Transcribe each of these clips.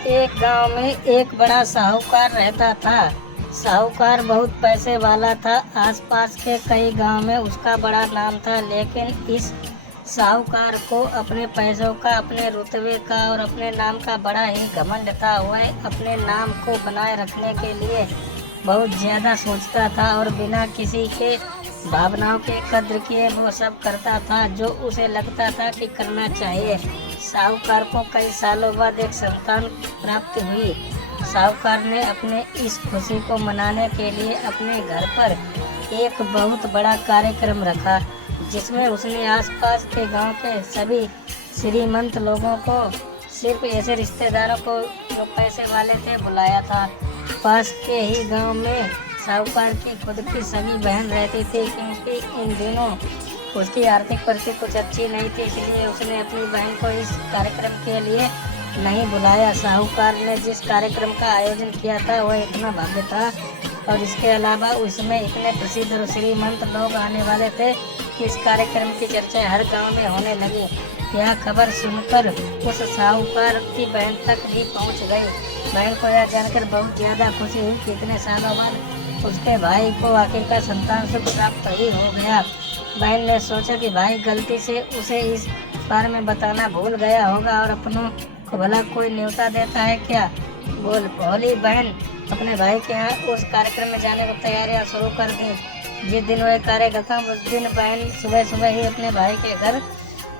एक गांव में एक बड़ा साहूकार रहता था। साहूकार बहुत पैसे वाला था। आसपास के कई गांव में उसका बड़ा नाम था, लेकिन इस साहूकार को अपने पैसों का, अपने रुतबे का और अपने नाम का बड़ा ही घमंड था। वह अपने नाम को बनाए रखने के लिए बहुत ज़्यादा सोचता था और बिना किसी के भावनाओं के कद्र किए वो सब करता था जो उसे लगता था कि करना चाहिए। साहूकार को कई सालों बाद एक संतान प्राप्त हुई। साहूकार ने अपने इस खुशी को मनाने के लिए अपने घर पर एक बहुत बड़ा कार्यक्रम रखा, जिसमें उसने आसपास के गांव के सभी श्रीमंत लोगों को, सिर्फ ऐसे रिश्तेदारों को जो पैसे वाले थे, बुलाया था। पास के ही गांव में साहूकार की खुद की सगी बहन रहती थी, क्योंकि इन दिनों उसकी आर्थिक परिस्थिति कुछ अच्छी नहीं थी, इसलिए उसने अपनी बहन को इस कार्यक्रम के लिए नहीं बुलाया। साहूकार ने जिस कार्यक्रम का आयोजन किया था वह इतना भव्य था और इसके अलावा उसमें इतने प्रसिद्ध और श्रीमंत लोग आने वाले थे कि इस कार्यक्रम की चर्चा हर गांव में होने लगी। यह खबर सुनकर उस साहूकार की बहन तक भी पहुंच गई। बहन को यह जानकर बहुत ज़्यादा खुशी हुई कि इतने सालों बाद उसके भाई को आखिरकार संतान सुख प्राप्त ही हो गया। बहन ने सोचा कि भाई गलती से उसे इस बारे में बताना भूल गया होगा और अपनों को भला कोई न्योता देता है क्या। भोली बहन अपने भाई के यहाँ उस कार्यक्रम में जाने को तैयारियां शुरू कर दी। जिस दिन वह कार्यक्रम था उस दिन बहन सुबह सुबह ही अपने भाई के घर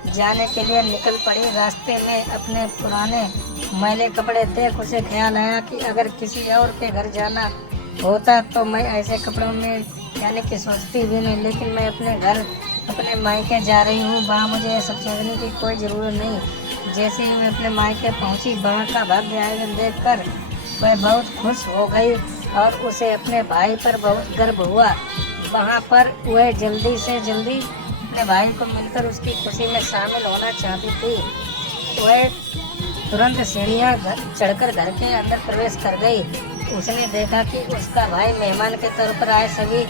जाने के लिए निकल पड़ी। रास्ते में अपने पुराने मैले कपड़े देख उसे ख्याल आया कि अगर किसी और के घर जाना होता तो मैं ऐसे कपड़ों में जाने की सोचती भी नहीं, लेकिन मैं अपने घर, अपने मायके जा रही हूँ, वहाँ मुझे ये सब सोचने की कोई ज़रूरत नहीं। जैसे ही मैं अपने मायके पहुँची, वहाँ का भव्य आयोजन देखकर वह बहुत खुश हो गई और उसे अपने भाई पर बहुत गर्व हुआ। वहाँ पर वह जल्दी से जल्दी अपने भाई को मिलकर उसकी खुशी में शामिल होना चाहती थी। वह तुरंत सीढ़ियाँ चढ़कर घर के अंदर प्रवेश कर गई। उसने देखा कि उसका भाई मेहमान के तौर पर आए सभी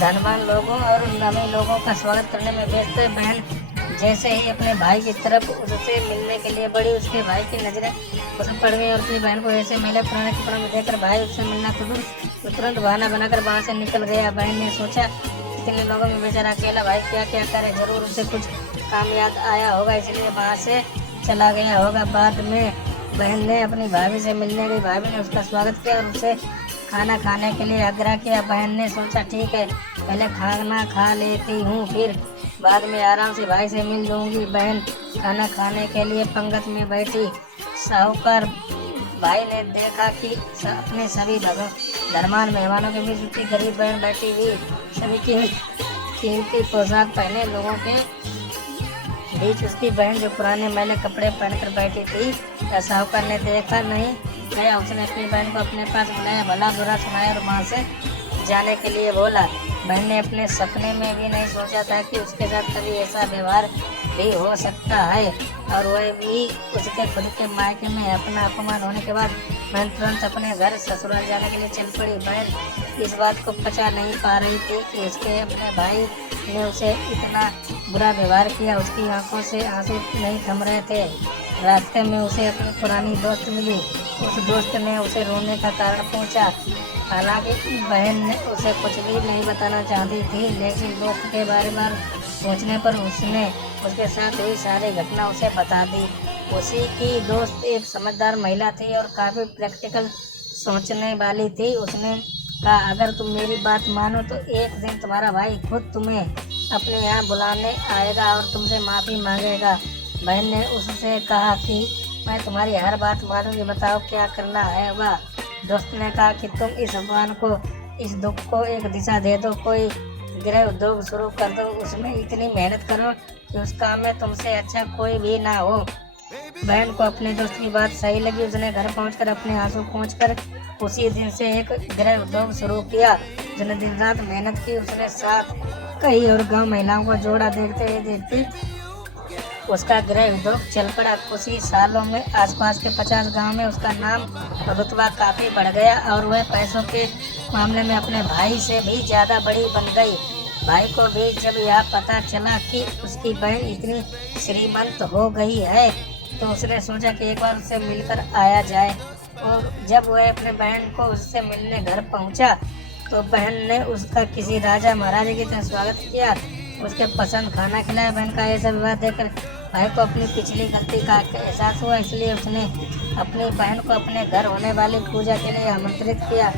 धनवान लोगों और अमीर लोगों का स्वागत करने में व्यस्त है। बहन जैसे ही अपने भाई की तरफ उससे मिलने के लिए बढ़ी, उसके भाई की नज़रें उस पर पड़ गई और अपनी बहन को ऐसे मैले पुराने कपड़ों में देखकर भाई उससे मिलना तो तुरंत बहाना बनाकर वहाँ से निकल गया। बहन ने सोचा इतने लोगों में बेचारा अकेला भाई क्या क्या करे, जरूर उसे कुछ काम याद आया होगा, इसलिए वहाँ से चला गया होगा। बाद में बहन ने अपनी भाभी से मिलने गई। भाभी ने उसका स्वागत किया और उसे खाना खाने के लिए आग्रह किया। बहन ने सोचा ठीक है, पहले खाना खा लेती हूँ, फिर बाद में आराम से भाई से मिल लूँगी। बहन खाना खाने के लिए पंगत में बैठी। साहूकार भाई ने देखा कि अपने सभी धनवान मेहमानों के बीच उसकी गरीब बहन बैठी हुई, सभी की कीमती पोशाक पहने लोगों के बीच उसकी बहन जो पुराने मैले कपड़े पहनकर बैठी थी। साहूकार ने देखा नहीं गया, उसने अपनी बहन को अपने पास बुलाया, भला बुरा सुनाया और वहाँ से जाने के लिए बोला। बहन ने अपने सपने में भी नहीं सोचा था कि उसके साथ कभी ऐसा व्यवहार भी हो सकता है, और वह भी उसके खुद के मायके में अपना अपमान होने के बाद बहन तुरंत अपने घर ससुराल जाने के लिए चल पड़ी। बहन इस बात को पचा नहीं पा रही थी कि उसके अपने भाई ने उसे इतना बुरा व्यवहार किया। उसकी आंखों से आंसू नहीं थम रहे थे। रास्ते में उसे अपनी पुरानी दोस्त मिली। उस दोस्त ने उसे रोने का कारण पूछा। हालांकि बहन ने उसे कुछ भी नहीं बताना चाहती थी, लेकिन दोस्त के बारे में सोचने पर उसने उसके साथ हुई सारी घटना उसे बता दी। उसी की दोस्त एक समझदार महिला थी और काफ़ी प्रैक्टिकल सोचने वाली थी। उसने कहा अगर तुम मेरी बात मानो तो एक दिन तुम्हारा भाई खुद तुम्हें अपने यहाँ बुलाने आएगा और तुमसे माफ़ी मांगेगा। बहन ने उससे कहा कि मैं तुम्हारी हर बात मानूंगी, बताओ क्या करना है वह। दोस्त ने कहा कि तुम इस अपमान को, इस दुख को एक दिशा दे दो, कोई गृह उद्योग शुरू कर दो, उसमें इतनी मेहनत करो कि उस काम में तुमसे अच्छा कोई भी ना हो। बहन को अपने दोस्त की बात सही लगी। उसने घर पहुंचकर अपने आंसू पोंछकर उसी दिन से एक गृह उद्योग शुरू किया। उसने दिन रात मेहनत की। उसने साथ कई और गांव महिलाओं को जोड़ा। देखते देखते उसका गृह उद्योग चल पड़ा। कुछ ही सालों में आसपास के 50 गांव में उसका नाम और रुतबा काफ़ी बढ़ गया और वह पैसों के मामले में अपने भाई से भी ज़्यादा बड़ी बन गई। भाई को भी जब यह पता चला कि उसकी बहन इतनी श्रीमंत हो गई है तो उसने सोचा कि एक बार उससे मिलकर आया जाए। और जब वह अपने बहन को उससे मिलने घर पहुंचा तो बहन ने उसका किसी राजा महाराजा की तरह स्वागत किया, उसके पसंद खाना खिलाया। बहन का ऐसा व्यवहार देखकर भाई को अपनी पिछली गलती का एहसास हुआ, इसलिए उसने अपनी बहन को अपने घर होने वाली पूजा के लिए आमंत्रित किया।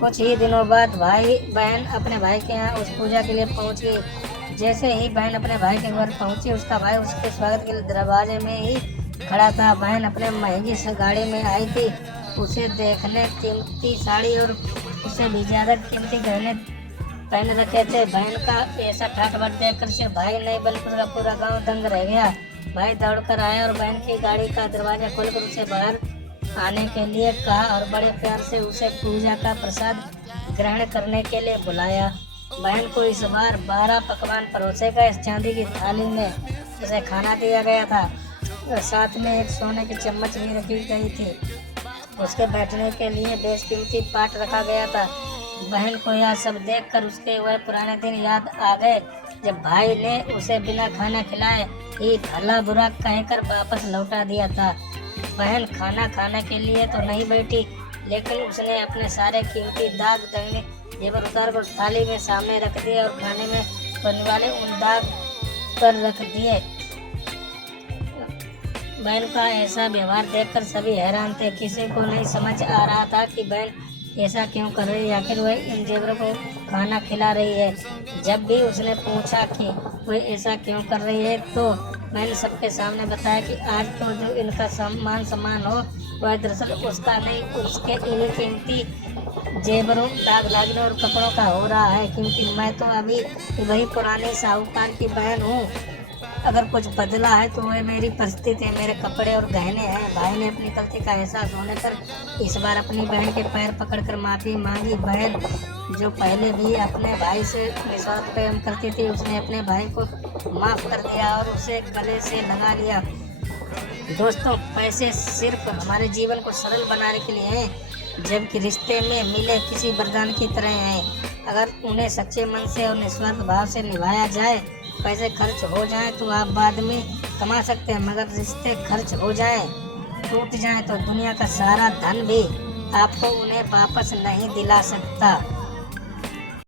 कुछ ही दिनों बाद भाई बहन अपने भाई के यहाँ उस पूजा के लिए पहुँच गई। जैसे ही बहन अपने भाई के घर पहुँची, उसका भाई उसके स्वागत के लिए दरवाजे में ही खड़ा था। बहन अपने महंगी से गाड़ी में आई थी, उसे देखने कीमती साड़ी और उससे भी ज़्यादा कीमती गहने पहन रखे थे। बहन का ऐसा ठाट बाट देखकर सिर्फ भाई नहीं बल्कि उसका पूरा गांव दंग रह गया। भाई दौड़कर आया और बहन की गाड़ी का दरवाजा खोलकर उसे बाहर आने के लिए कहा और बड़े प्यार से उसे पूजा का प्रसाद ग्रहण करने के लिए बुलाया। बहन को इस बार 12 पकवान परोसे गए। चांदी की थाली में उसे खाना दिया गया था और साथ में एक सोने की चम्मच भी रखी गई थी। उसके बैठने के लिए बेशकीमती पाट रखा गया था। बहन को यह सब देखकर उसके वह पुराने दिन याद आ गए जब भाई ने उसे बिना खाना खिलाए ही भला बुरा कहकर वापस लौटा दिया था। बहन खाना खाने के लिए तो नहीं बैठी, लेकिन उसने अपने सारे कीमती दाग दंगे जेवर उतार कर थाली में सामने रख दिए और खाने में बनने वाले उन दाग पर रख दिए। बहन का ऐसा व्यवहार देखकर सभी हैरान थे। किसी को नहीं समझ आ रहा था कि बहन ऐसा क्यों कर रही है, आखिर वह इन जेवरों को खाना खिला रही है। जब भी उसने पूछा कि वह ऐसा क्यों कर रही है तो मैंने सबके सामने बताया कि आज तो जो इनका सम्मान हो वह दरअसल उसका नहीं, उसके इन्हीं कीमती जेवरों दाग लागने और कपड़ों का हो रहा है, क्योंकि मैं तो अभी वही पुरानी साहूकार की बहन हूँ। अगर कुछ बदला है तो वह मेरी परिस्थिति है, मेरे कपड़े और गहने हैं। भाई ने अपनी गलती का एहसास होने पर इस बार अपनी बहन के पैर पकड़कर माफ़ी मांगी। बहन जो पहले भी अपने भाई से निस्वार्थ प्रेम करती थी, उसने अपने भाई को माफ़ कर दिया और उसे गले से लगा लिया। दोस्तों, पैसे सिर्फ हमारे जीवन को सरल बनाने के लिए हैं, जबकि रिश्ते में मिले किसी वरदान की तरह हैं। अगर उन्हें सच्चे मन से और निस्वार्थ भाव से निभाया जाए, पैसे खर्च हो जाएं तो आप बाद में कमा सकते हैं, मगर रिश्ते खर्च हो जाएं, टूट जाएं तो दुनिया का सारा धन भी आपको उन्हें वापस नहीं दिला सकता।